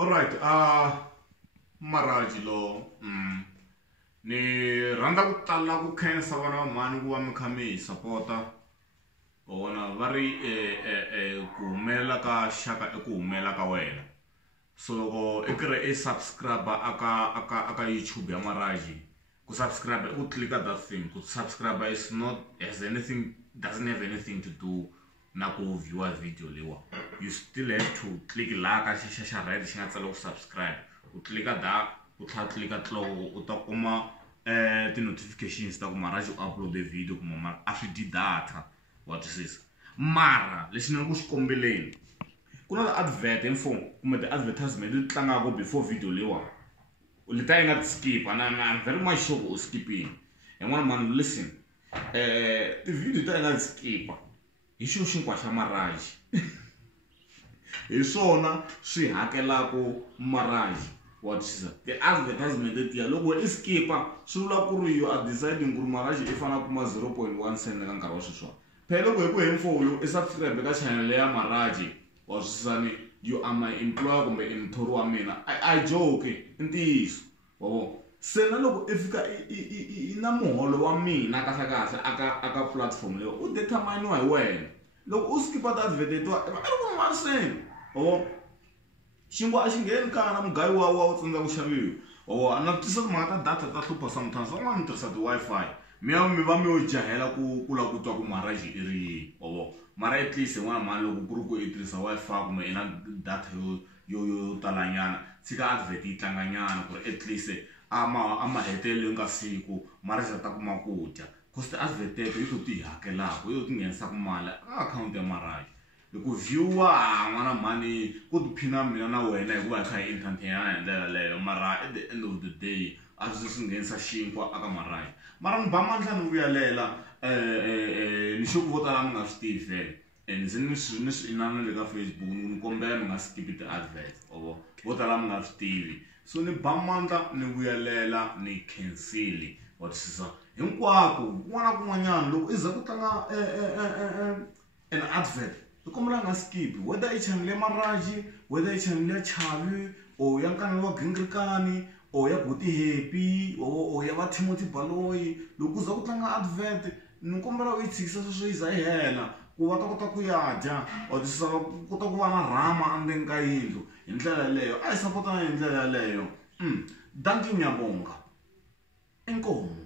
Alright, Maraji lo ni randa ku tala ku khensa vana mani ku va mi kha mi supporta vona va ri ku humelela ka xaka I ku humelela ka wena. So loko I kri subscribe aka YouTube ya Maraji, ku subscribe I ku click that thing. Ku subscribe is not doesn't have anything to do na ku view a video lewa. You still have to click la ka xa red xi nga tsala ku subscribe. U click da u click tlo u ta kuma ti notifications ta ku Maraji upload the video kuma a swi di data. What is this? Mara lexi ni ku xikombeleni ku na advert info kuma the advertisement yi tlangaka before video lewa. Leta yi nga skip and I'm very much sure u skipping. And one man listen, the video ta yi nga skip hi xo xinkwa xa Maraji. Hi swona swi hakelaka Maraji. What is that? The advertisement letiya loko I skipa swi vula ku ri you are deciding ku ri Maraji I fana kuma 0.1 cent eka nkarhi wa sweswiwa. Phela loko hi ku hemfolo I subscribe ka channel ya Maraji wa swisani you are my employer kumbe I muthori wa mina. I joke I ntiyiso. Wabo se na loko I fika I na muholo wa mina kahle aka platform leyo u determine hi wena. Loko u skipa ta advert letiwa I ri ku mariseni. Wabo xingwa a xi ngheni kana mugayi wa tsandza ku xaviwa. Wabo a na tisa timhaka ta data ta hlupha sometimes van'wana mi tirhisa ti-Wi-Fi. Mi va mi yo jahela ku lava ku twa ku Maraji I ri yini. Wabo mara at least n'wana mani loko ku ri ku I tirhisa Wi-Fi kumbe I na data yo talanyana tshika advert yi tlanganyana ku ri at least a mahetelelo ka siku Maraji a ta kuma ku dya. Cause ti-advert teto hi to ti hakelaka hi to ti nghenisaka mali a account ya Maraji. Loko viewer n'wana mani ku tiphina mina na wena hikuva hi kha hi entertainana hi ndlela leyo mara at the end of the day a swi nghenisa xinkwa aka Maraji. Mara ni ba mandla ni vuyelela ni xo ku vo tala mi nga swi tivi vhele and ni swi inana le ka Facebook ni kombela mi nga skip ti-advert vo tala mi nga swi tivi. So ni ba mandla ni vuyelela ni cancel what is hinkwako kun'wana kun'wanyana loko I za ku tlanga an advert I kombela nga skip whether I channel ya Maraji, whether I channel ya Chavi or ya nkanelo wa Gingirikani or ya Buti Happy or ya va Timothy Baloyi. Loko za ku tlanga advert ni kombela u yi tshikisa sweswo yi za yi hela ku va ta kota ku ya dya or ti kota ku va na rhama endzeni ka yindlu. Hi ndlela yaleyo a hi sapotana hi ndlela yaleyo. Danki ngiyabonga. Inkomo.